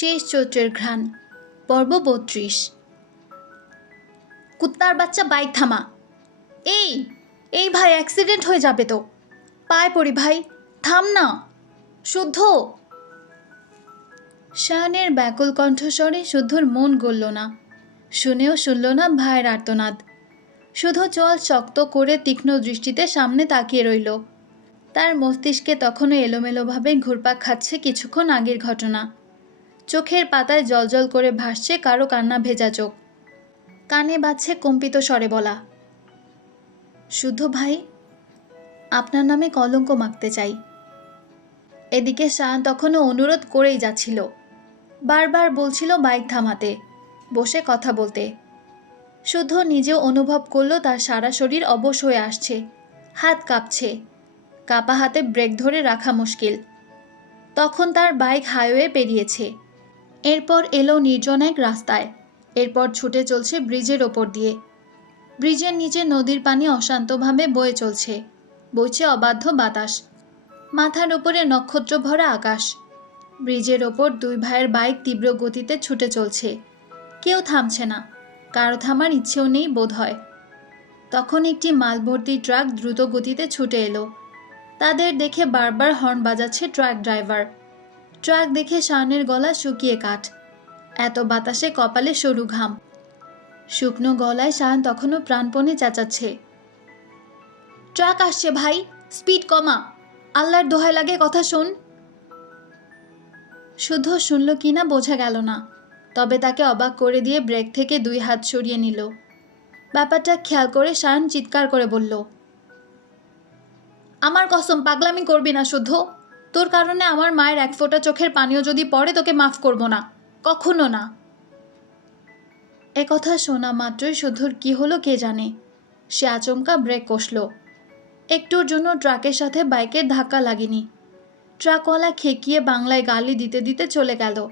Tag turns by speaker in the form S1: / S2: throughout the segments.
S1: শেষ চৈত্রের ঘ্রাণ। পর্ব বত্রিশ। কুত্তার বাচ্চা বাইক থামা। এই এই ভাই অ্যাক্সিডেন্ট হয়ে যাবে তো। পায়ে পড়ি ভাই, থাম না। শুদ্ধ। শাহানের ব্যাকুল কণ্ঠস্বরে শুদ্ধর মন গলল না। শুনেও শুনল না ভাইয়ের আর্তনাদ। শুধু চল শক্ত করে তীক্ষ্ণ দৃষ্টিতে সামনে তাকিয়ে রইল। তার মস্তিষ্কে তখনও এলোমেলোভাবে ঘুরপাক খাচ্ছে কিছুক্ষণ আগের ঘটনা। চোখের পাতায় জলজল করে ভাসছে কারও কান্না ভেজা চোখ। কানে বাজছে কম্পিত স্বরে বলা। শুদ্ধ ভাই, আপনার নামে কলঙ্ক মাখতে চাই। এদিকে শান তখনও অনুরোধ করেই যাচ্ছিল। বারবার বলছিল বাইক থামাতে, বসে কথা বলতে। শুদ্ধ নিজেও অনুভব করল তার সারা শরীর অবশ হয়ে আসছে, হাত কাঁপছে, কাপা হাতে ব্রেক ধরে রাখা মুশকিল। তখন তার বাইক হাইওয়ে পেরিয়েছে। এরপর এলো নির্জন এক রাস্তায়। এরপর ছুটে চলছে ব্রিজের ওপর দিয়ে। ব্রিজের নিচে নদীর পানি অশান্তভাবে বয়ে চলছে। বইছে অবাধ্য বাতাস। মাথার ওপরে নক্ষত্র ভরা আকাশ। ব্রিজের ওপর দুই ভাইয়ের বাইক তীব্র গতিতে ছুটে চলছে। কেউ থামছে না। কারও থামার ইচ্ছেও নেই বোধ হয়। তখন একটি মালভর্তি ট্রাক দ্রুত গতিতে ছুটে এলো। তাদের দেখে বারবার হর্ন বাজাচ্ছে ট্রাক ড্রাইভার। ট্রাক দেখে শাওনের গলা শুকিয়ে কাঠ। এত বাতাসে কপালে সরু ঘাম। শুকনো গলায় শায়ন তখনও প্রাণপণে চেঁচাচ্ছে। ট্রাক আসছে ভাই, স্পিড কমা। আল্লাহর দোহায় লাগে কথা শোন। শুদ্ধ শুনল কি না বোঝা গেল না। তবে তাকে অবাক করে দিয়ে ব্রেক থেকে দুই হাত সরিয়ে নিল। ব্যাপারটা খেয়াল করে শায়ন চিৎকার করে বলল, আমার কসম পাগলামি করবি না শুদ্ধ। তোর কারণে আমার মায়ের এক ফোঁটা চোখের পানীয় যদি পড়ে, তোকে মাফ করব না। কখনো না। একথা শোনা মাত্রই শুদ্ধর কি হলো কে জানে। সে আচমকা ব্রেক কষল। একটুর জন্য ট্রাকের সাথে বাইকের ধাক্কা লাগেনি। ট্রাকওয়ালা খেকিয়ে বাংলায় গালি দিতে দিতে চলে গেল।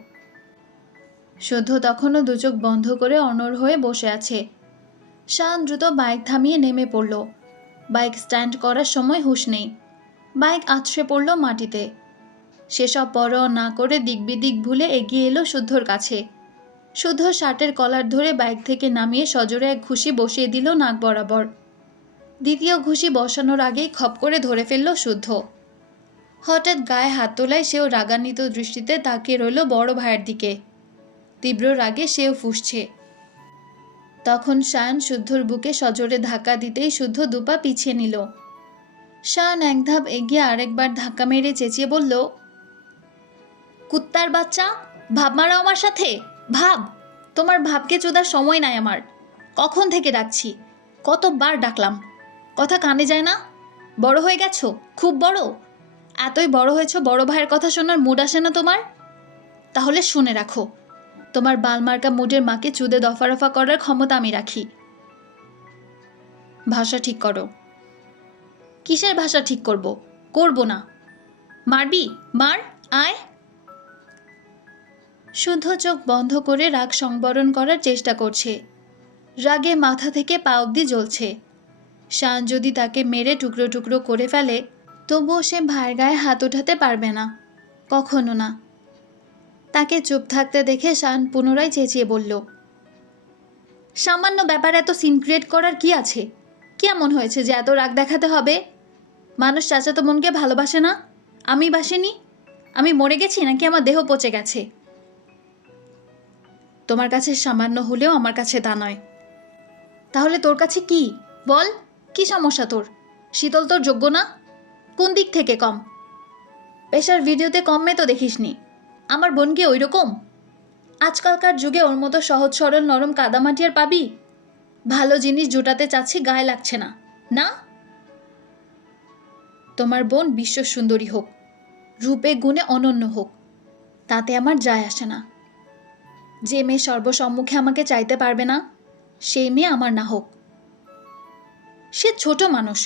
S1: শুদ্ধ তখনও দুচোখ বন্ধ করে অনর হয়ে বসে আছে। শান দ্রুত বাইক থামিয়ে নেমে পড়ল। বাইক স্ট্যান্ড করার সময় হুঁশ নেই। বাইক আছড়ে পড়ল মাটিতে। সেসব পরোয়া না করে দিকবিদিক ভুলে এগিয়ে এলো শুদ্ধর কাছে। শুদ্ধ শার্টের কলার ধরে বাইক থেকে নামিয়ে সজোরে এক ঘুষি বসিয়ে দিল নাক বরাবর। দ্বিতীয় ঘুষি বসানোর আগেই খপ করে ধরে ফেলল শুদ্ধ। হঠাৎ গায়ে হাত তোলায় সেও রাগান্বিত দৃষ্টিতে তাকিয়ে রইল বড় ভাইয়ের দিকে। তীব্র রাগে সেও ফুসছে। তখন শায়ন শুদ্ধর বুকে সজোরে ধাক্কা দিতেই শুদ্ধ দুপা পিছিয়ে নিল। শায়ন এক ধাপ এগিয়ে আরেকবার ধাক্কা মেরে চেঁচিয়ে বলল, কুত্তার বাচ্চা, ভাব মারাও আমার সাথে। ভাব, তোমার ভাবকে চোদার সময় নাই আমার। কখন থেকে ডাকছি? কতবার ডাকলাম? কথা কানে যায় না? বড় হয়ে গেছো? খুব বড়? এতই বড় হয়েছো, বড় ভাইয়ের কথা শোনার মুড আসে না তোমার? তাহলে শুনে রাখো, তোমার বালমার্কা মুডের মাকে চুদে দফা রফা করার ক্ষমতা আমি রাখি। ভাষা ঠিক করো। কিসের ভাষা ঠিক করব? করব না। মারবি? মার, আয়। শুদ্ধ চোখ বন্ধ করে রাগ সংবরণ করার চেষ্টা করছে। রাগে মাথা থেকে পা অবধি জ্বলছে। শান যদি তাকে মেরে টুকরো টুকরো করে ফেলে, তবুও সে ভাইয়ের গায়ে হাত ওঠাতে পারবে না। কখনো না। তাকে চুপ থাকতে দেখে শান পুনরায় চেঁচিয়ে বলল, সামান্য ব্যাপারে এত সিন ক্রিয়েট করার কি আছে? কেমন হয়েছে যে এত রাগ দেখাতে হবে? মানুষ চাচাতো মনকে ভালোবাসে না? আমি বাসিনি? আমি মরে গেছি নাকি আমার দেহ পচে গেছে? তোমার কাছে সামান্য হলেও আমার কাছে তা নয়। তাহলে তোর কাছে কি? বল, কি সমস্যা তোর? শীতল তোর যোগ্য না? কোন দিক থেকে কম? পেশার ভিডিওতে কম তো দেখিসনি। আমার বোন কি ওই রকম আজকালকার যুগে ওর মতো সহজ, সরল, নরম কাদামাটি আর পাবি? ভালো জিনিস জোটাতে চাচ্ছি গায়ে লাগছে না। না? তোমার বোন বিশ্ব সুন্দরী হোক, রূপে গুণে অনন্য হোক, তাতে আমার যায় আসে না। যে মেয়ে সর্বসম্মুখে আমাকে চাইতে পারবে না সেই মেয়ে আমার না হোক। সে ছোট মানুষ,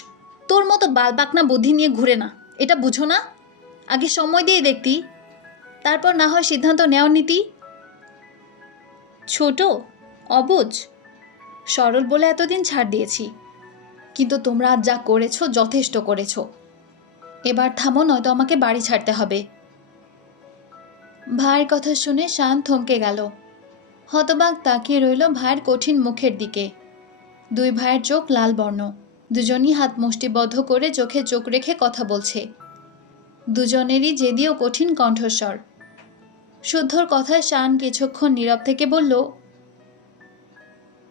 S1: তোর মতো বালবাকনা বুদ্ধি নিয়ে ঘুরে না, এটা বুঝো না? আগে সময় দিয়ে দেখতি, তারপর না হয় সিদ্ধান্ত নেওয়ার নীতি? ছোট অবুঝ সরল বলে এতদিন ছাড় দিয়েছি, কিন্তু তোমরা যা করেছ যথেষ্ট করেছ। এবার থামো, নয়তো আমাকে বাড়ি ছাড়তে হবে। ভাইয়ের কথা শুনে শান থমকে গেল। হতবাক তাকিয়ে রইল ভাইয়ের কঠিন মুখের দিকে। দুই ভাইয়ের চোখ লাল বর্ণ। দুজনই হাত মুষ্টিবদ্ধ করে চোখে চোখ রেখে কথা বলছে। দুজনেরই জেদি ও কঠিন কণ্ঠস্বর। শুদ্ধর কথায় শান কিছুক্ষণ নীরব থেকে বলল,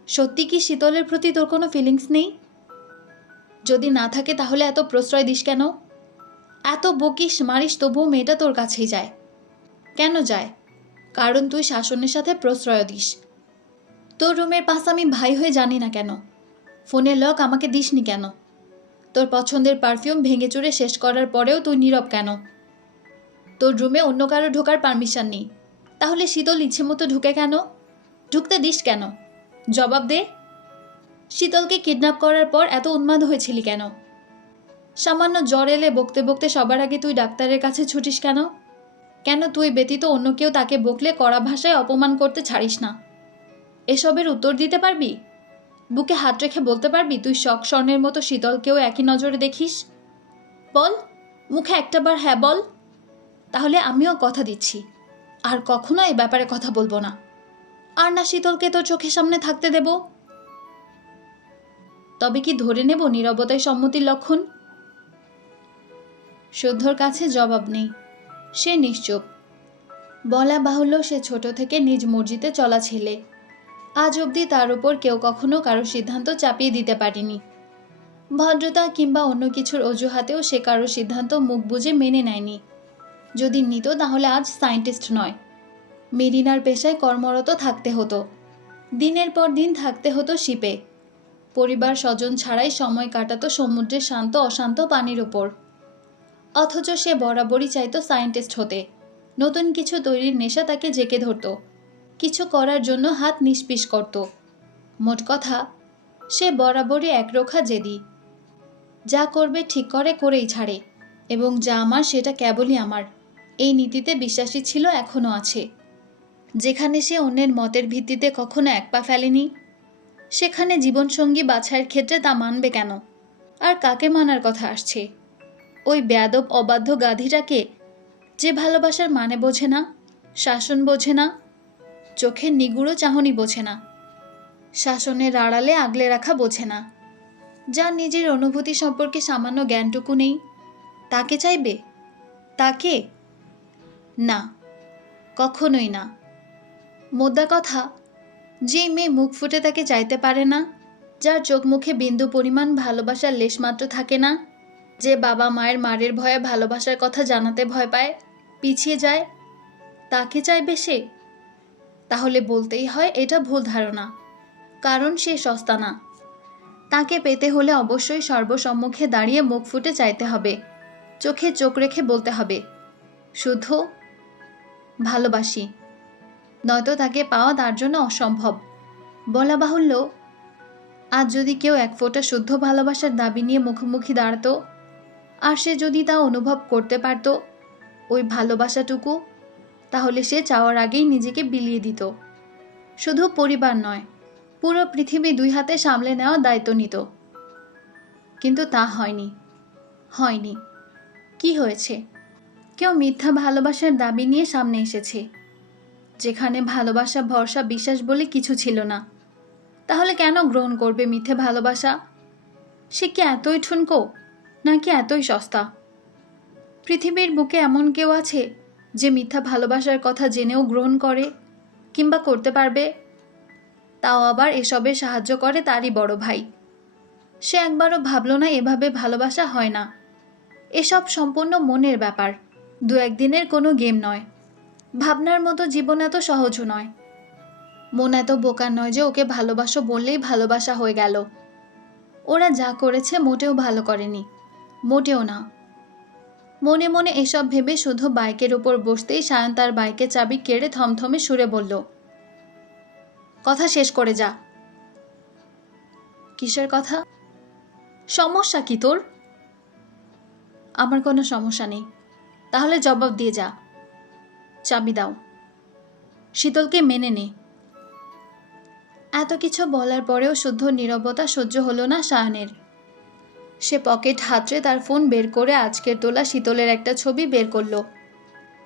S1: সত্যি কি শীতলের প্রতি তোর কোনো ফিলিংস নেই? যদি না থাকে তাহলে এত প্রশ্রয় দিস কেন? এত বকিস মারিস তবুও মেয়েটা তোর কাছেই যায়। কেন যায়? কারণ তুই শাসনের সাথে প্রশ্রয় দিস। তোর রুমের পাশ আমি ভাই হয়ে জানি না কেন। ফোনের লক আমাকে দিসনি কেন? তোর পছন্দের পারফিউম ভেঙে চুরে শেষ করার পরেও তুই নীরব কেন? তোর রুমে অন্য কারও ঢোকার পারমিশন নেই। তাহলে শীতল ইচ্ছে মতো ঢুকে কেন? ঢুকতে দিস কেন? জবাব দে। শীতলকে কিডন্যাপ করার পর এত উন্মাদ হয়েছিলি কেন? সামান্য জ্বর এলে বকতে বকতে সবার আগে তুই ডাক্তারের কাছে ছুটিস কেন? কেন তুই ব্যতীত অন্য কেউ তাকে বকলে কড়া ভাষায় অপমান করতে ছাড়িস না? এসবের উত্তর দিতে পারবি? বুকে হাত রেখে বলতে পারবি তুই শখ স্বর্ণের মতো শীতলকেও একই নজরে দেখিস? বল, মুখে একটাবার হ্যাঁ বল। তাহলে আমিও কথা দিচ্ছি। আর কখনো এই ব্যাপারে কথা বলব না। আর না শীতলকে তোর চোখের সামনে থাকতে দেব? তবে কি ধরে নেব নীরবতায় সম্মতির লক্ষণ? শুদ্ধর কাছে জবাব নেই। সে নিশ্চুপ। বলা বাহুল্য সে ছোট থেকে নিজ মর্জিতে চলা ছেলে। আজ অবধি তার উপর কেউ কখনো কারও সিদ্ধান্ত চাপিয়ে দিতে পারেনি। ভদ্রতা কিংবা অন্য কিছুর অজুহাতেও সে কারও সিদ্ধান্ত মুখ বুজে মেনে নেয়নি। যদি নিত তাহলে আজ সায়েন্টিস্ট নয়। মেরিনার পেশায় কর্মরত থাকতে হতো। দিনের পর দিন থাকতে হতো শিপে। পরিবার স্বজন ছাড়াই সময় কাটাতো সমুদ্রের শান্ত অশান্ত পানির ওপর অথচ সে বরাবরই চাইতো সায়েন্টিস্ট হতে। নতুন কিছু তৈরির নেশা তাকে জেকে ধরত। কিছু করার জন্য হাত নিষ্পিস করত। মোট কথা, সে বরাবরই একরোখা জেদি। যা করবে ঠিক করে করেই ছাড়ে, এবং যা আমার সেটা কেবলই আমার। এই নীতিতে বিশ্বাসী ছিল এখনও আছে। যেখানে সে অন্যের মতের ভিত্তিতে কখনো এক পা ফেলেনি, সেখানে জীবনসঙ্গী বাছাইয়ের ক্ষেত্রে তা মানবে কেন? আর কাকে মানার কথা আসছে? ওই বেয়াদব অবাধ্য গাধীটাকে যে ভালোবাসার মানে বোঝে না, শাসন বোঝে না, চোখের নিগুড়ো চাহনি বোঝে না, শাসনের আড়ালে আগলে রাখা বোঝে না। যার নিজের অনুভূতি সম্পর্কে সামান্য জ্ঞানটুকু নেই, তাকে চাইবে? তাকে? না, কখনোই না। মোদ্দা কথা যে মেয়ে মুখ ফুটে তাকে চাইতে পারে না, যার চোখ মুখে বিন্দু পরিমাণ ভালোবাসার লেশমাত্র থাকে না যে বাবা মায়ের মারের ভয়ে ভালোবাসার কথা জানাতে ভয় পায়, পিছিয়ে যায়, তাকে চাইবে সে? তাহলে বলতেই হয় এটা ভুল ধারণা, কারণ সে সস্তা না। তাকে পেতে হলে অবশ্যই সর্বসম্মুখে দাঁড়িয়ে মুখ ফুটে চাইতে হবে, চোখে চোখ রেখে বলতে হবে শুধু ভালোবাসি। নয়তো তাকে পাওয়া তার জন্য অসম্ভব। বলা বাহুল্য, আজ যদি কেউ এক ফোঁটা শুদ্ধ ভালোবাসার দাবি নিয়ে মুখোমুখি দাঁড়াতো আর সে যদি তা অনুভব করতে পারত ওই ভালোবাসাটুকু, তাহলে সে চাওয়ার আগেই নিজেকে বিলিয়ে দিত। শুধু পরিবার নয়, পুরো পৃথিবী দুই হাতে সামলে নেওয়া দায়িত্ব নিত। কিন্তু তা হয়নি হয়নি। কি হয়েছে? কেউ মিথ্যা ভালোবাসার দাবি নিয়ে সামনে এসেছে, যেখানে ভালোবাসা, ভরসা, বিশ্বাস বলে কিছু ছিল না। তাহলে কেন গ্রহণ করবে মিথ্যে ভালোবাসা? সে কি এতই ঠুনকো? নাকি এতই সস্তা? পৃথিবীর বুকে এমন কেউ আছে যে মিথ্যা ভালোবাসার কথা জেনেও গ্রহণ করে কিংবা করতে পারবে? তাও আবার এসবে সাহায্য করে তারই বড় ভাই। সে একবারও ভাবল না এভাবে ভালোবাসা হয় না। এসব সম্পূর্ণ মনের ব্যাপার, দু একদিনের কোনো গেম নয়। ভাবনার মতো জীবন এত সহজও নয়। মন এত বোকা নয় যে ওকে ভালোবাসো বললেই ভালোবাসা হয়ে গেল। ওরা যা করেছে মোটেও ভালো করেনি। মোটেও না। মনে মনে এসব ভেবে শুধু বাইকের উপর বসতেই সায়ন তার বাইকের চাবি কেড়ে থমথমে সুরে বলল, কথা শেষ করে যা। কিসের কথা? সমস্যা কি তোর? আমার কোনো সমস্যা নেই। তাহলে জবাব দিয়ে যা। চাবি দাও। শীতলকে মেনে নে। এত কিছু বলার পরেও শুদ্ধ নীরবতা সহ্য হলো না সায়নের। সে পকেট হাতড়ে তার ফোন বের করে আজকের তোলা শীতলের একটা ছবি বের করল।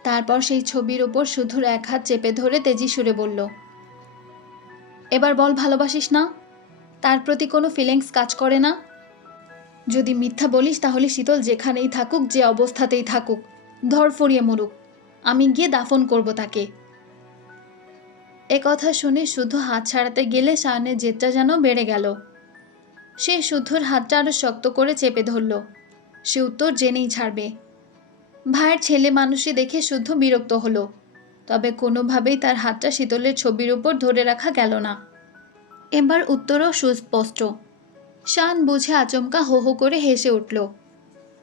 S1: তারপর সেই ছবির ওপর শুধুর এক হাত চেপে ধরে তেজি সুরে বলল, এবার বল ভালোবাসিস না? তার প্রতি কোনো ফিলিংস কাজ করে না? যদি মিথ্যা বলিস তাহলে শীতল যেখানেই থাকুক, যে অবস্থাতেই থাকুক, ধর ফরিয়ে মরুক। আমি গিয়ে দাফন করব তাকে। এ কথা শুনে শুধু হাত ছাড়াতে গেলে শায়নের জেদটা যেন বেড়ে গেল। সে শুদ্ধর হাতটা আরও শক্ত করে চেপে ধরল। সে উত্তর জেনেই ছাড়বে। ভাইয়ের ছেলে মানুষই দেখে শুদ্ধ বিরক্ত হলো, তবে কোনোভাবেই তার হাতটা শীতলের ছবির উপর ধরে রাখা গেল না। এবার উত্তরও সুস্পষ্ট। শান বুঝে আচমকা হো হো করে হেসে উঠল।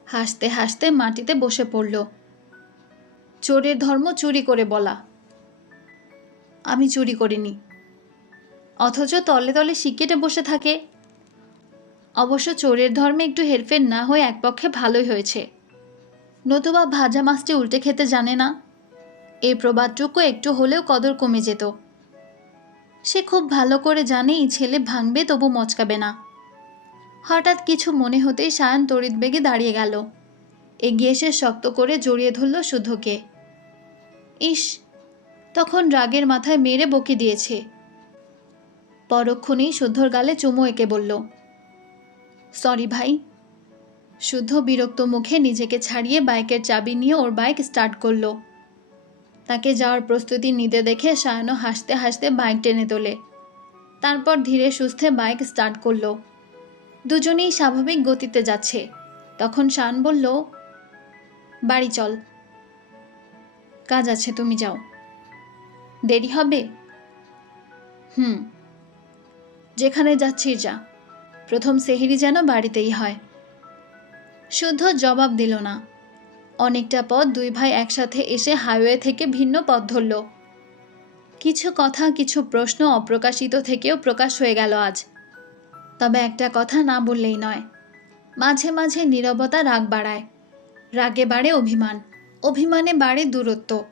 S1: হাসতে হাসতে মাটিতে বসে পড়ল। চোরের ধর্ম চুরি করে বলা। আমি চুরি করিনি। অথচ তলে তলে শিকেটে বসে থাকে অবশ্য চোরের ধর্মে একটু হেরফের না হয়ে একপক্ষে ভালোই হয়েছে। নতুবা ভাজা মাছটি উল্টে খেতে জানে না। এই প্রবাদটুকু একটু হলেও কদর কমে যেত। সে খুব ভালো করে জানে এই ছেলে ভাঙবে তবু মচকাবে না। হঠাৎ কিছু মনে হতেই সায়ন তড়িৎ বেগে দাঁড়িয়ে গেল। এগিয়ে এসে শক্ত করে জড়িয়ে ধরল শুদ্ধকে। ইস, তখন রাগের মাথায় মেরে বকে দিয়েছে। পরক্ষণেই শুদ্ধর গালে চুমু এঁকে বলল সরি ভাই শুদ্ধ বিরক্ত মুখে নিজেকে ছাড়িয়ে বাইকের চাবি নিয়ে ওর বাইক স্টার্ট করল। তাকে যাওয়ার প্রস্তুতি নিতে দেখে সায়নও হাসতে হাসতে বাইক টেনে তোলে। তারপর ধীরে সুস্থে বাইক স্টার্ট করল। দুজনেই স্বাভাবিক গতিতে যাচ্ছে। তখন শান বলল, বাড়ি চল। কাজ আছে, তুমি যাও। দেরি হবে? হুম। যেখানে যাচ্ছি যা। প্রথম সেহেরি যেন বাড়িতেই হয়। শুদ্ধ জবাব দিল না। অনেকটা পথ দুই ভাই একসাথে এসে হাইওয়ে থেকে ভিন্ন পথ ধরল। কিছু কথা, কিছু প্রশ্ন অপ্রকাশিত থেকেও প্রকাশ হয়ে গেল আজ। তবে একটা কথা না বললেই নয়। মাঝে মাঝে নীরবতা রাগ বাড়ায়। রাগে বাড়ে অভিমান। অভিমানে বাড়ে দূরত্ব।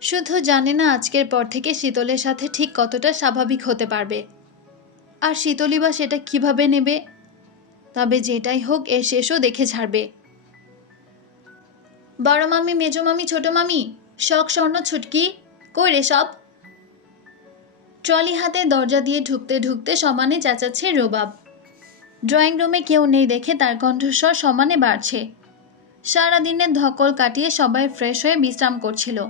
S1: শুধু জানে না আজকের পর থেকে শীতলের সাথে ঠিক কতটা স্বাভাবিক হতে পারবে। আর শীতলই বা সেটা কীভাবে নেবে? তবে যেটাই হোক এ শেষও দেখে ছাড়বে। বড় মামি, মেজো মামি, ছোট মামি, শখ, স্বর্ণ, ছুটকি, কই রে সব? ট্রলি হাতে দরজা দিয়ে ঢুকতে ঢুকতে সমানে চেঁচাচ্ছে রোবাব। ড্রয়িং রুমে কেউ নেই দেখে তার কণ্ঠস্বর সমানে বাড়ছে। সারাদিনের ধকল কাটিয়ে সবাই ফ্রেশ হয়ে বিশ্রাম করছিল।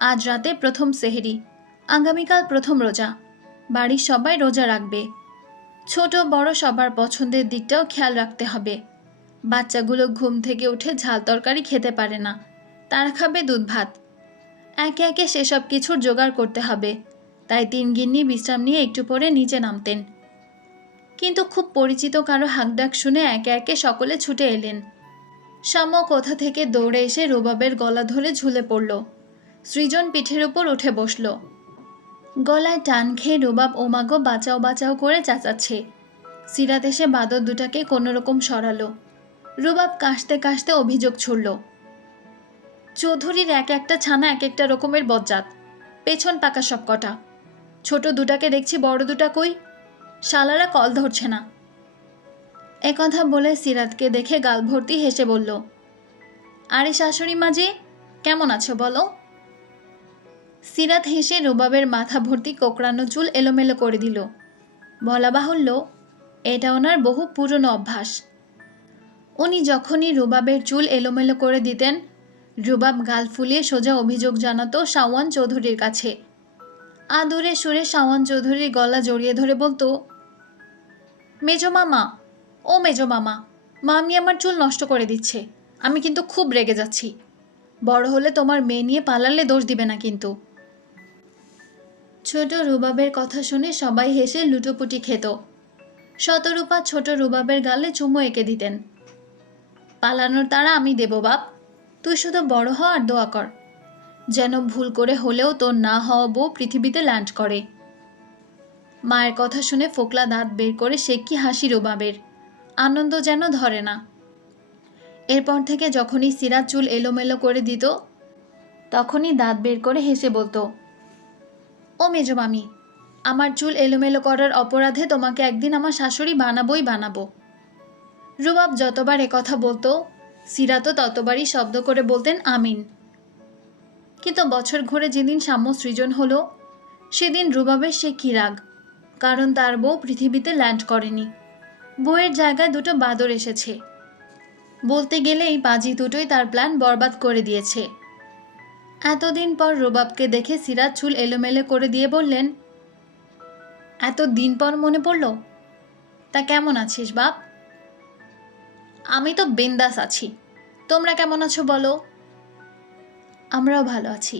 S1: আজ রাতে প্রথম সেহেরি, আগামীকাল প্রথম রোজা। বাড়ির সবাই রোজা রাখবে। ছোট, বড় সবার পছন্দের দিকটাও খেয়াল রাখতে হবে। বাচ্চাগুলো ঘুম থেকে উঠে ঝাল তরকারি খেতে পারে না। তারা খাবে দুধ ভাত। একে একে সেসব কিছুর জোগাড় করতে হবে। তাই তিন গিন্নি বিশ্রাম নিয়ে একটু পরে নিচে নামতেন। কিন্তু খুব পরিচিত কারও হাঁকডাক শুনে একে একে সকলে ছুটে এলেন। শ্যাম কোথা থেকে দৌড়ে এসে রুবাবের গলা ধরে ঝুলে পড়ল। সৃজন পিঠের উপর উঠে বসল। গলায় টান খেয়ে রুবাব, ওমাগো, বাঁচাও বাঁচাও করে চাচাচ্ছে। সিরাত এসে বাদর দুটাকে কোনো রকম সরালো। রুবাব কাশতে কাশতে অভিযোগ ছুড়ল, চৌধুরীর এক একটা ছানা এক একটা রকমের বজ্জাত, পেছন পাকা সব কটা ছোট দুটাকে দেখছি, বড় দুটা কই? শালারা কল ধরছে না। একথা বলে সিরাতকে দেখে গাল ভর্তি হেসে বলল, আরে শাশুড়ি মাঝে কেমন আছো বলো? সিরাত হেসে রুবাবের মাথা ভর্তি কোকড়ানো চুল এলোমেলো করে দিল। বলা বাহুল্য, এটা ওনার বহু পুরনো অভ্যাস। উনি যখনই রুবাবের চুল এলোমেলো করে দিতেন, রুবাব গাল ফুলিয়ে সোজা অভিযোগ জানাতো সাওয়ান চৌধুরীর কাছে। আদুরে সুরে সাওয়ান চৌধুরীর গলা জড়িয়ে ধরে বলতো, মেজো মামা, ও মেজো মামা, মামি আমার চুল নষ্ট করে দিচ্ছে, আমি কিন্তু খুব রেগে যাচ্ছি। বড় হলে তোমার মেয়ে নিয়ে পালালে দোষ দিবে না কিন্তু। ছোট রুবাবের কথা শুনে সবাই হেসে লুটোপুটি খেত। শতরূপা ছোট রুবাবের গালে চুমো এঁকে দিতেন। পালানোর তারা আমি দেব বাপ, তুই শুধু বড় হ আর দোয়া কর। যেন ভুল করে হলেও তোর না হওয়া বউ পৃথিবীতে ল্যান্ড করে। মায়ের কথা শুনে ফোকলা দাঁত বের করে সে কি হাসি রুবাবের। আনন্দ যেন ধরে না। এরপর থেকে যখনই সিরাজ চুল এলোমেলো করে দিত, তখনই দাঁত বের করে হেসে বলতো ও মেজো মামি, আমার চুল এলোমেলো করার অপরাধে তোমাকে একদিন আমার শাশুড়ি বানাবোই বানাবো। রুবাব যতবার কথা বলতো সিরাতও ততবারই শব্দ করে বলতেন আমিন। কিন্তু বছর ঘুরে যেদিন সাম্য সৃজন হলো, সেদিন রুবাবের সে কী রাগ, কারণ তার বউ পৃথিবীতে ল্যান্ড করেনি। বউয়ের জায়গায় দুটো বাদর এসেছে। বলতে গেলে এই পাজি দুটোই তার প্ল্যান বরবাদ করে দিয়েছে। এতদিন পর রুবাবকে দেখে সিরাজ চুল এলোমেলো করে দিয়ে বললেন, এত দিন পর মনে পড়ল? তা কেমন আছিস বাপ? আমি তো বিন্দাস আছি। তোমরা কেমন আছো বলো? আমরাও ভালো আছি।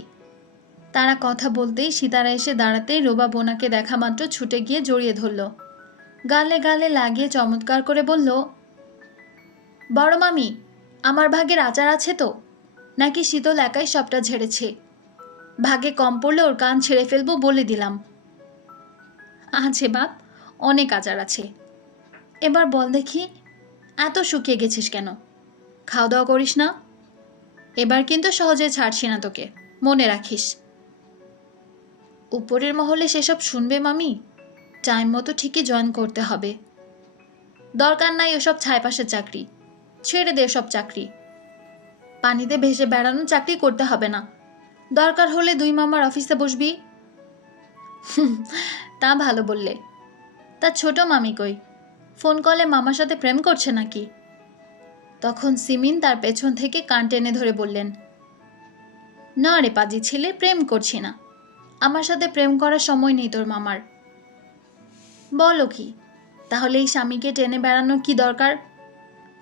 S1: তারা কথা বলতেই সীতারা এসে দাঁড়াতেই রোবা বোনাকে দেখা মাত্র ছুটে গিয়ে জড়িয়ে ধরল। গালে গালে লাগিয়ে চমৎকার করে বলল, বড় মামি, আমার ভাগের আচার আছে তো? নাকি শীতল একাই সবটা ঝেড়েছে? ভাগে কম পড়লে ওর কান ছেড়ে ফেলব বলে দিলাম। আছে বাপ, অনেক আচার আছে। এবার বল দেখি, এত শুকিয়ে গেছিস কেন? খাওয়া দাওয়া করিস না? এবার কিন্তু সহজে ছাড়ছি না তোকে, মনে রাখিস। উপরের মহলে সেসব শুনবে মামি? টাইম মতো ঠিকই জয়েন করতে হবে। দরকার নাই ওসব ছাইপাশের চাকরি, ছেড়ে দে সব চাকরি। পানিতে ভেসে বেড়ানো চাকরি করতে হবে না। দরকার হলে দুই মামার অফিসে বসবি। তা ভালো বললে। তা ছোট মামি কই? ফোন কলে মামার সাথে প্রেম করছে নাকি? তখন সিমিন তার পেছন থেকে কান টেনে ধরে বললেন, না রে পাজি, ছেলে প্রেম করছি না। আমার সাথে প্রেম করার সময় নেই তোর মামার। বলো কি? তাহলে এই স্বামীকে টেনে বেড়ানোর কি দরকার?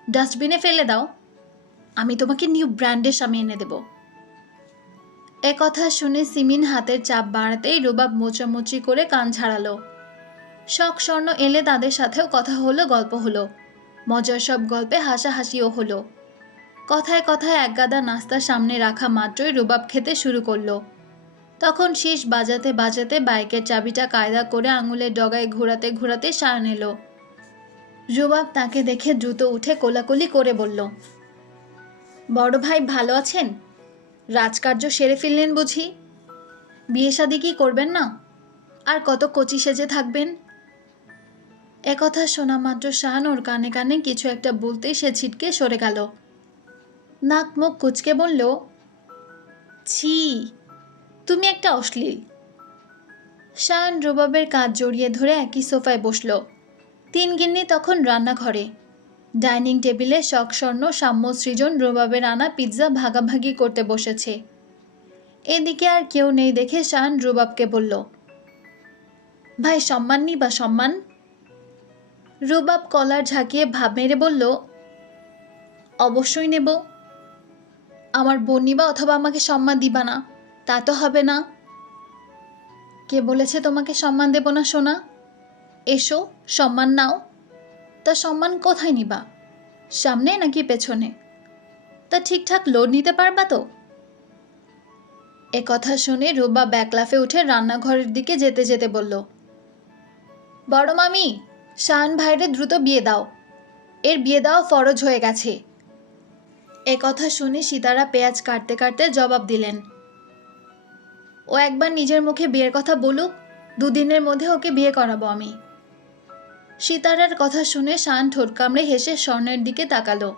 S1: ডাস্টবিনে ফেলে দাও। আমি তোমাকে নিউ ব্র্যান্ডের স্বামী এনে দেব। এ কথা শুনে সিমিন হাতের চাপ বাড়াতেই রুবাব মোচামুচি করে কান ছাড়ালো। শখ স্বর্ণ এলে তাদের সাথেও কথা হলো, গল্প হলো। মজার সব গল্পে হাসাহাসিও হলো। কথায় কথায় একগাদা নাস্তা সামনে রাখা মাত্রই রুবাব খেতে শুরু করল। তখন শীষ বাজাতে বাজাতে বাইকের চাবিটা কায়দা করে আঙুলের ডগায় ঘোরাতে ঘোরাতে সায়ন এলো। রুবাব তাকে দেখে দ্রুত উঠে কোলাকুলি করে বলল বড় ভাই ভালো আছেন? রাজকার্য সেরে ফেললেন বুঝি? বিয়ে শাদি কি করবেন না? আর কত কচি সেজে থাকবেন? একথা শোনা মাত্র শান ওর কানে কানে কিছু একটা বলতেই সে ছিটকে সরে গেল। নাক মুখ কুচকে বলল, ছি, তুমি একটা অশ্লীল। শান রুবাবের কাজ জড়িয়ে ধরে একই সোফায় বসল। তিন গিন্নি তখন রান্নাঘরে। ডাইনিং টেবিলে শখ স্বর্ণ সাম্য সৃজন রুবাবের আনা পিৎজা ভাগাভাগি করতে বসেছে। এদিকে আর কেউ নেই দেখে শান রুবাবকে বলল, ভাই, সম্মান নি বা সম্মান? রুবাব কলার ঝাঁকিয়ে ভাব মেরে বলল, অবশ্যই নেব। আমার বোন নিবা অথবা আমাকে সম্মান দিবা না, তা তো হবে না। কে বলেছে তোমাকে সম্মান দেব না, সোনা? এসো, সম্মান নাও। তা সম্মান কোথায় নিবা? সামনে নাকি পেছনে? তা ঠিকঠাক লোড নিতে পারবা তো? এ কথা শুনে রুবা ব্যাকলাফে উঠে রান্নাঘরের দিকে যেতে যেতে বলল, বড় মামি, শান ভাইরে দ্রুত বিয়ে দাও। এর বিয়ে দেওয়া ফরজ হয়ে গেছে। এ কথা শুনে সীতারা পেঁয়াজ কাটতে কাটতে জবাব দিলেন, ও একবার নিজের মুখে বিয়ের কথা বলুক, দুদিনের মধ্যে ওকে বিয়ে করাবো আমি। সীতারার কথা শুনে শান ঠোঁট কামড়ে হেসে স্বর্ণের দিকে তাকালো।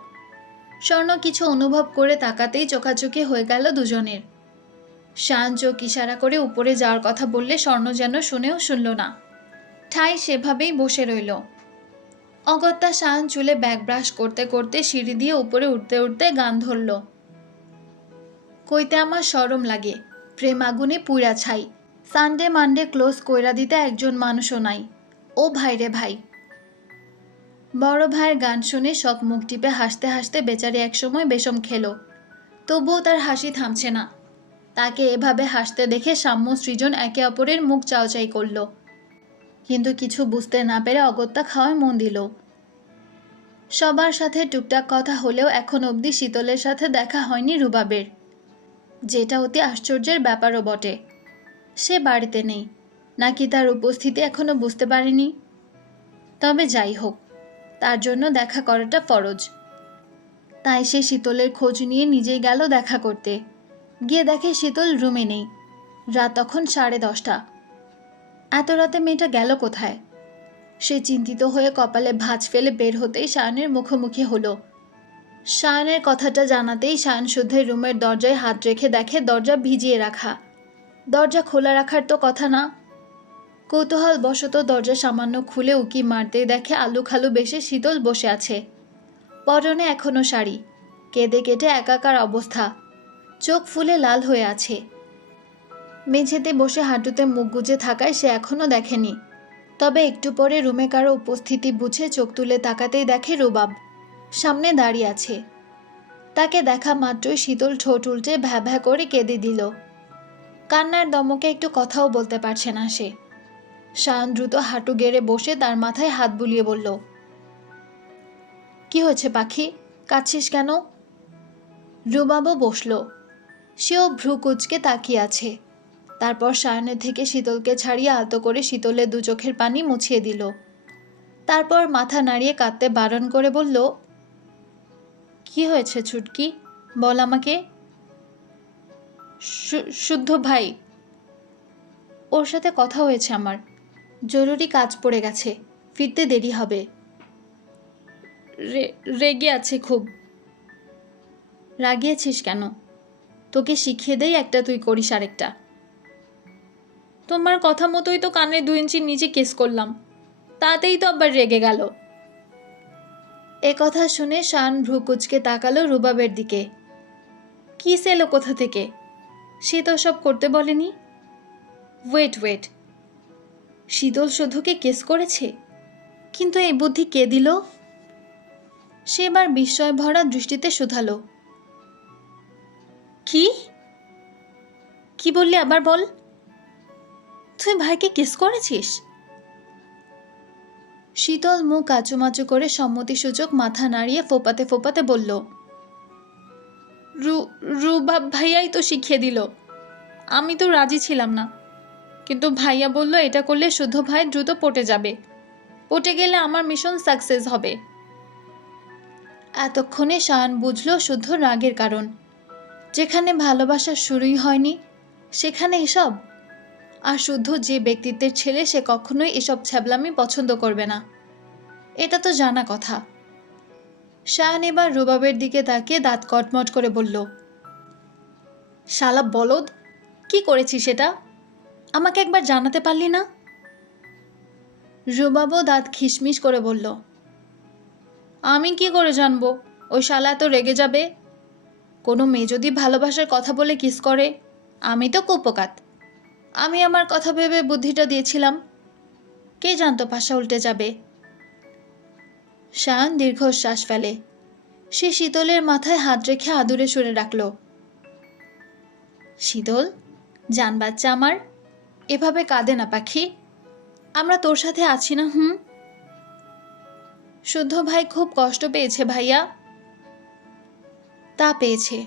S1: স্বর্ণ কিছু অনুভব করে তাকাতেই চোখাচোখি হয়ে গেল দুজনের। শান চোখ ইশারা করে উপরে যাওয়ার কথা বললে স্বর্ণ যেন শুনেও শুনল না। ঠাই সেভাবেই বসে রইল। অগত্যা শান চুলে ব্যাগ ব্রাশ করতে করতে সিঁড়ি দিয়ে উপরে উঠতে উঠতে গান ধরল। কইতে আমার সরম লাগে, প্রেম আগুনে পুইরা ছাই, সানডে মানডে ক্লোজ কইরা দিতে একজন মানুষও নাই। ও ভাই রে ভাই। বড় ভাইয়ের গান শুনে সব মুখ টিপে হাসতে হাসতে বেচারি একসময় বেশম খেলো। তবুও তার হাসি থামছে না। তাকে এভাবে হাসতে দেখে সাম্য সৃজন একে অপরের মুখ চাওচাই করল। কিন্তু কিছু বুঝতে না পেরে অগত্যা খাওয়ায় মন দিল। সবার সাথে টুকটাক কথা হলেও এখন অবধি শীতলের সাথে দেখা হয়নি রুবাবের। যেটা অতি আশ্চর্যের ব্যাপারও বটে। সে বাড়িতে নেই। নাকি তার উপস্থিতি এখনও বুঝতে পারেনি? তবে যাই হোক। তার জন্য দেখা করাটা ফরজ। তাই সে শীতলের খোঁজ নিয়ে নিজেই গেল দেখা করতে। গিয়ে দেখে শীতল রুমে নেই। রাত তখন সাড়ে দশটা। এত রাতে মেয়েটা গেল কোথায়? সে চিন্তিত হয়ে কপালে ভাঁজ ফেলে বের হতেই শায়নের মুখোমুখি হলো। শায়নের কথাটা জানাতেই শায়ন শুদ্ধের রুমের দরজায় হাত রেখে দেখে দরজা ভিজিয়ে রাখা। দরজা খোলা রাখার তো কথা না। কৌতূহল বশত দরজা সামান্য খুলে উকি মারতে দেখে আলু খালু বেশে শীতল বসে আছে। পরনে এখনও শাড়ি। কেঁদে কেটে একাকার অবস্থা। চোখ ফুলে লাল হয়ে আছে। মেঝেতে বসে হাঁটুতে মুখ গুজে থাকায় সে এখনও দেখেনি। তবে একটু পরে রুমে কারও উপস্থিতি বুঝে চোখ তুলে তাকাতেই দেখে রুবাব। সামনে দাঁড়িয়ে আছে। তাকে দেখা মাত্রই শীতল ঠোঁট উল্টে ভ্যা ভ্যা করে কেঁদে দিল। কান্নার দমকে একটু কথাও বলতে পারছে না সে। শায়ন দ্রুত হাঁটু গেড়ে বসে তার মাথায় হাত বুলিয়ে বলল, কি হয়েছে পাখি? কাঁদছিস কেন? রুবাবও বসল। সেও ভ্রু কুচকে তাকিয়ে আছে। তারপর সায়নের থেকে শীতলকে ছাড়িয়ে আলতো করে শীতলের দু চোখের পানি মুছিয়ে দিল। তারপর মাথা নাড়িয়ে কাঁদতে বারণ করে বলল, কি হয়েছে ছুটকি? বল আমাকে। শুদ্ধ ভাই, ওর সাথে কথা হয়েছে আমার। জরুরি কাজ পড়ে গেছে ফিরতে দেরি হবে। রেগে আছে খুব। রাগিয়েছিস কেন? তোকে শিখিয়ে দেই একটা তুই করিস আরেকটা। তোমার কথা মতোই তো কানে দু ইঞ্চির নিচে কেস করলাম। তাতেই তো আবার রেগে গেল। এ কথা শুনে শান ভ্রু কুচকে তাকালো রুবাবের দিকে। কি এলো কোথা থেকে? সে তো সব করতে বলেনি? Wait wait. শীতল শুধুকে কেস করেছে? কিন্তু এই বুদ্ধি কে দিল? সে এবার বিস্ময় ভরা দৃষ্টিতে শুধালো। কি? কি বললি আবার বল? তুই ভাইকে কেস করেছিস? শীতল মুখ কাচুমাচু করে সম্মতিসূচক মাথা নাড়িয়ে ফোপাতে ফোপাতে বলল, রু, রুবাব ভাইয়াই তো শিখিয়ে দিল। আমি তো রাজি ছিলাম না। কিন্তু ভাইয়া বলল, এটা করলে শুধু ভাই দ্রুত পটে যাবে। পটে গেলে আমার মিশন সাকসেস হবে। এতক্ষণে শায়ন বুঝল শুদ্ধ রাগের কারণ। যেখানে ভালোবাসা শুরুই হয়নি, সেখানে এসব। আর শুদ্ধ যে ব্যক্তিত্বের ছেলে, সে কখনোই এসব ছ্যাবলামি পছন্দ করবে না। এটা তো জানা কথা। শায়ান এবার রুবাবের দিকে তাকিয়ে দাঁত কটমট করে বলল, শালা বলদ, কি করেছি সেটা? আমাকে একবার জানাতে পারলি না? রুবাবও দাঁত খিসমিস করে বলল, আমি কি করে জানব? ওই শালা এত রেগে যাবে? কোনো মেয়ে যদি ভালোবাসার কথা বলে কিস করে, আমি তো কুপকাত। আমি আমার কথা ভেবে বুদ্ধিটা দিয়েছিলাম। কে জানতো পাশা উল্টে যাবে? শায়ন দীর্ঘশ্বাস ফেলে। সে শীতলের মাথায় হাত রেখে আদুরে সরে রাখল, শীতল, জান বাচ্চা আমার। এভাবে কাঁদে না, পাখি। আমরা তোর সাথে আছি না, হুম? শুদ্ধ ভাই খুব কষ্ট পেয়েছে, ভাইয়া। তা পেয়েছে।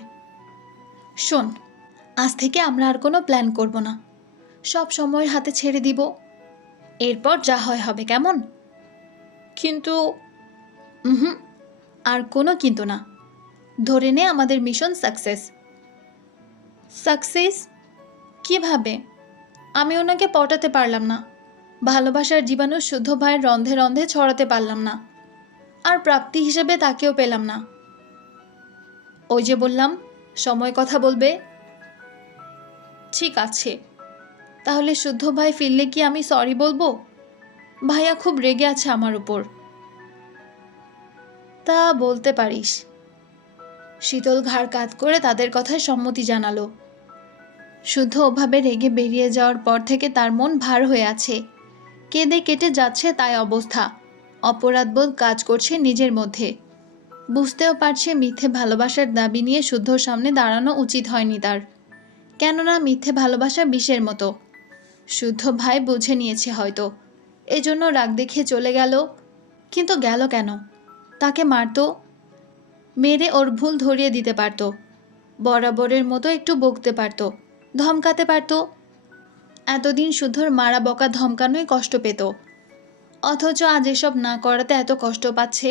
S1: শোন, আজ থেকে আমরা আর কোনো প্ল্যান করব না। সব সময় হাতে ছেড়ে দিব। এরপর যা হয় হবে, কেমন? কিন্তু হুম আর কোনো কিন্তু না। ধরে নে আমাদের মিশন সাকসেস। সাকসেস? কীভাবে? আমি ওনাকে পটাতে পারলাম না। ভালোবাসার জীবাণু শুদ্ধ ভাইয়ের রন্ধে রন্ধে ছড়াতে পারলাম না। আর প্রাপ্তি হিসেবে তাকেও পেলাম না। ওই যে বললাম, সময় কথা বলবে? ঠিক আছে। তাহলে শুদ্ধ ভাই ফিরলে কি আমি সরি বলব? ভাইয়া খুব রেগে আছে আমার উপর। তা বলতে পারিস। শীতল ঘাড় কাত করে তাদের কথায় সম্মতি জানালো। শুদ্ধ ওভাবে রেগে বেরিয়ে যাওয়ার পর থেকে তার মন ভার হয়ে আছে। কেঁদে কেটে যাচ্ছে তাই অবস্থা। অপরাধবোধ কাজ করছে নিজের মধ্যে। বুঝতেও পারছে মিথ্যে ভালোবাসার দাবি নিয়ে শুদ্ধর সামনে দাঁড়ানো উচিত হয়নি তার। কেননা মিথ্যে ভালোবাসা বিষের মতো। শুদ্ধ ভাই বুঝে নিয়েছে হয়তো। এজন্য রাগ দেখে চলে গেল। কিন্তু গেল কেন? তাকে মারতো? মেরে ওর ভুল ধরিয়ে দিতে পারতো। বরাবরের মতো একটু বকতে পারতো। ধমকাতে পারতো। এতদিন শুদ্ধর মারা বকা ধমকানোই কষ্ট পেত। অথচ আজ এসব না করাতে এত কষ্ট পাচ্ছে।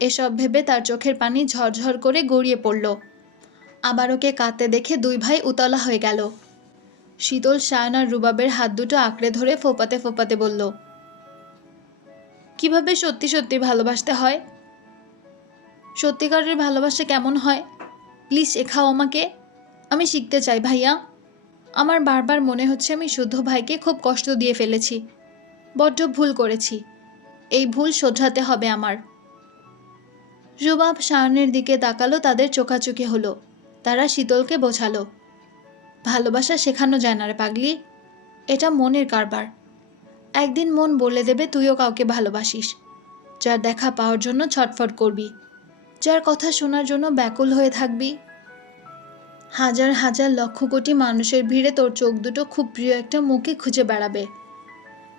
S1: এসব ভেবে তার চোখের পানি ঝরঝর করে গড়িয়ে পড়ল। আবার ওকে কাঁদতে দেখে দুই ভাই উতলা হয়ে গেল। শীতল সায়ন আর রুবাবের হাত দুটো আঁকড়ে ধরে ফোপাতে ফোপাতে বলল, কীভাবে সত্যি সত্যি ভালোবাসতে হয়? সত্যিকারের ভালোবাসা কেমন হয়? প্লিজ এখাও আমাকে। আমি শিখতে চাই, ভাইয়া। আমার বারবার মনে হচ্ছে আমি শুদ্ধ ভাইকে খুব কষ্ট দিয়ে ফেলেছি। বড্ড ভুল করেছি। এই ভুল শোধরাতে হবে আমার। রুবাব সায়নের দিকে তাকালো, তাদের চোখাচোখি হলো। তারা শীতলকে বোঝালো। ভালোবাসা শেখানো যায় না রে পাগলি। এটা মনের কারবার। একদিন মন বলে দেবে, তুইও কাউকে ভালোবাসিস। যার দেখা পাওয়ার জন্য ছটফট করবি। যার কথা শোনার জন্য ব্যাকুল হয়ে থাকবি। হাজার হাজার লক্ষ কোটি মানুষের ভিড়ে তোর চোখ দুটো খুব প্রিয় একটা মুখে খুঁজে বেড়াবে।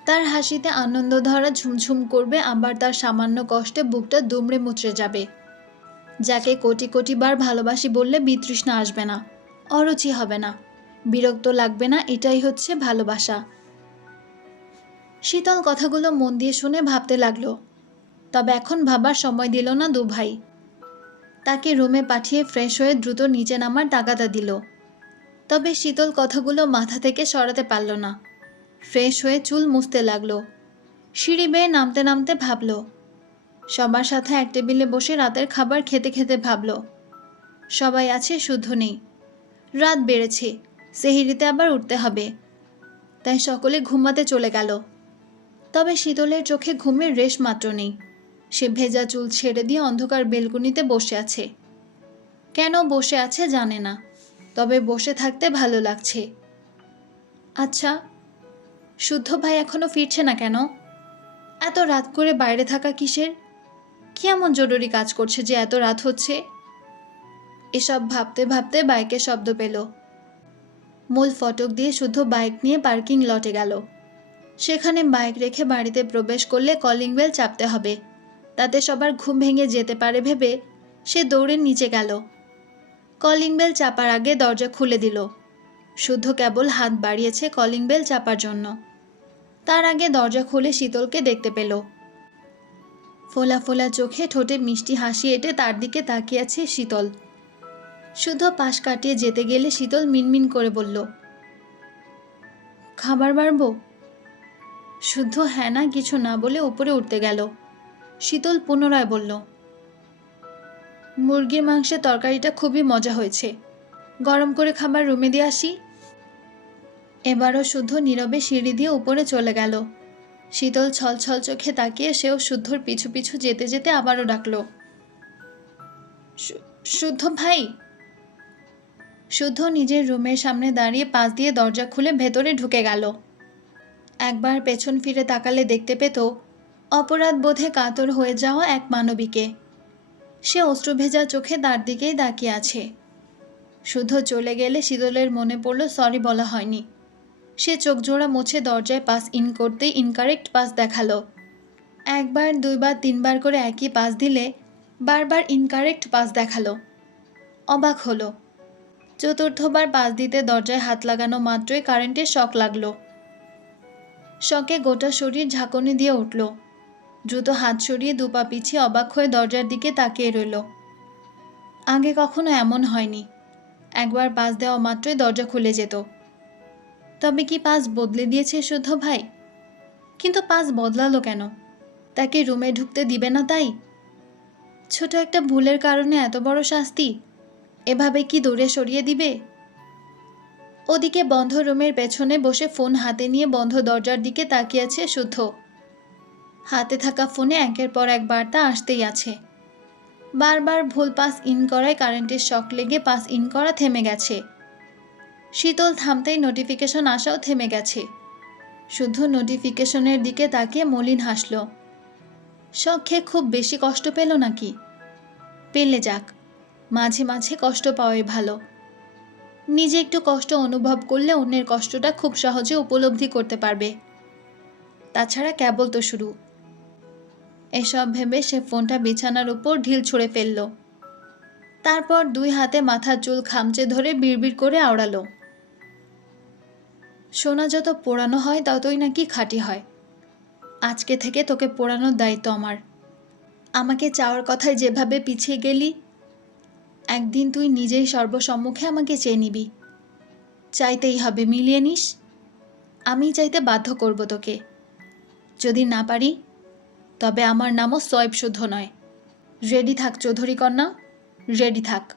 S1: তার হাসিতে আনন্দ ধরা ঝুমঝুম করবে, আবার তার সামান্য কষ্টে বুকটা দুমড়ে মুচড়ে যাবে। যাকে কোটি কোটি বার ভালোবাসি বললে বিতৃষ্ণা আসবে না, অরুচি হবে না, বিরক্ত লাগবে না, এটাই হচ্ছে ভালোবাসা। শীতল কথাগুলো মন দিয়ে শুনে ভাবতে লাগল, তবে এখন ভাবার সময় দিল না দু ভাই। তাকে রুমে পাঠিয়ে ফ্রেশ হয়ে দ্রুত নিচে নামার তাগাদা দিল। তবে শীতল কথাগুলো মাথা থেকে সরাতে পারল না। ফ্রেশ হয়ে চুল মুছতে লাগল। সিঁড়ি বেয়ে নামতে নামতে ভাবল। সবার সাথে এক টেবিলে বসে রাতের খাবার খেতে খেতে ভাবল। সবাই আছে, শুদ্ধ নেই। রাত বেড়েছে, সেহিরিতে আবার উঠতে হবে। তাই সকলে ঘুমাতে চলে গেল। তবে শীতলের চোখে ঘুমের রেশ মাত্র নেই। সে ভেজা চুল ছেড়ে দিয়ে অন্ধকার বেলকুনিতে বসে আছে। কেন বসে আছে জানে না, তবে বসে থাকতে ভালো লাগছে। আচ্ছা শুদ্ধ ভাই এখনও ফিরছে না কেন? এত রাত করে বাইরে থাকা কিসের? কি এমন জরুরি কাজ করছে যে এত রাত হচ্ছে? এসব ভাবতে ভাবতে বাইকের শব্দ পেল। মূল ফটক দিয়ে শুদ্ধ বাইক নিয়ে পার্কিং লটে গেল। সেখানে বাইক রেখে বাড়িতে প্রবেশ করলে কলিং বেল চাপতে হবে। তাতে সবার ঘুম ভেঙে যেতে পারে ভেবে সে দৌড়ে নিচে গেল। কলিং বেল চাপার আগে দরজা খুলে দিল। শুদ্ধ কেবল হাত বাড়িয়েছে কলিং বেল চাপার জন্য। তার আগে দরজা খুলে শীতলকে দেখতে পেল। ফোলা ফোলা চোখে ঠোঁটে মিষ্টি হাসি এঁটে তার দিকে তাকিয়ে আছে শীতল। শুদ্ধ পাশ কাটিয়ে যেতে গেলে শীতল মিনমিন করে বলল, খাবার বাড়বো? শুদ্ধ হ্যাঁ না কিছু না বলে উপরে উঠতে গেল। শীতল পুনরায় বলল, মুরগির মাংসের তরকারিটা খুবই মজা হয়েছে। গরম করে খাবার রুমে দিয়ে আসি। এবারও শুদ্ধ নীরবে সিঁড়ি দিয়ে উপরে চলে গেল। শীতল ছল ছল চোখে তাকিয়ে সেও শুদ্ধর পিছু পিছু যেতে যেতে আবারও ডাকলো, "শু- শুদ্ধ ভাই? শুদ্ধ নিজের রুমের সামনে দাঁড়িয়ে পাশ দিয়ে দরজা খুলে ভেতরে ঢুকে গেল। একবার পেছন ফিরে তাকালে দেখতে পেত অপরাধ বোধে কাতর হয়ে যাওয়া এক মানবীকে। সে অশ্রু ভেজা চোখে তার দিকেই তাকিয়ে আছে। শুদ্ধ চলে গেলে শীতলের মনে পড়ল, সরি বলা হয়নি। সে চোখ জোড়া মুছে দরজায় পাস ইন করতেই ইনকারেক্ট পাস দেখাল। একবার, দুইবার, তিনবার করে একই পাস দিলে বারবার ইনকারেক্ট পাস দেখাল। অবাক হলো। চতুর্থবার পাস দিতে দরজায় হাত লাগানো মাত্রই কারেন্টের শক লাগল। শকে গোটা শরীর ঝাঁকুনি দিয়ে উঠল। দ্রুত হাত সরিয়ে দুপা পিছিয়ে অবাক হয়ে দরজার দিকে তাকিয়ে রইল। আগে কখনো এমন হয়নি। একবার পাস দেওয়া মাত্রই দরজা খুলে যেত। তবে কি পাস বদলে দিয়েছে শুদ্ধ ভাই? কিন্তু পাস বদলালো কেন? তাকে রুমে ঢুকতে দিবে না তাই? ছোট একটা ভুলের কারণে এত বড় শাস্তি এভাবে কি দূরে সরিয়ে দিবে? ওদিকে বন্ধ রুমের পেছনে বসে ফোন হাতে নিয়ে বন্ধ দরজার দিকে তাকিয়ে আছে শুদ্ধ। হাতে থাকা ফোনে একের পর এক বার্তা আসতেই আছে। বারবার ভুল পাস ইন করায় কারেন্টের শক লেগে পাস ইন করা থেমে গেছে। শীতল থামতেই নোটিফিকেশন আসাও থেমে গেছে। শুধু নোটিফিকেশনের দিকে তাকিয়ে মলিন হাসল। শখ খুব বেশি কষ্ট পেল নাকি? পেলে যাক, মাঝে মাঝে কষ্ট পাওয়াই ভালো। নিজে একটু কষ্ট অনুভব করলে অন্যের কষ্টটা খুব সহজে উপলব্ধি করতে পারবে। তাছাড়া কেবল তো শুরু। এসব ভেবে সে ফোনটা বিছানার উপর ঢিল ছুঁড়ে ফেলল। তারপর দুই হাতে মাথার চুল খামচে ধরে বিড়বিড় করে আওড়ালো। সোনা যত পোড়ানো হয়, ততই নাকি খাঁটি হয়। আজকে থেকে তোকে পোড়ানোর দায়িত্ব আমার। আমাকে চাওয়ার কথায় যেভাবে পিছিয়ে গেলি, একদিন তুই নিজেই সর্বসম্মুখে আমাকে চেয়ে নিবি। চাইতেই হবে মিলিয়ে নিস। আমি চাইতে বাধ্য করব তোকে। যদি না পারি তবে আমার নামও সয়েব শুদ্ধ নয়। রেডি থাক চৌধুরী কন্যা। রেডি থাক।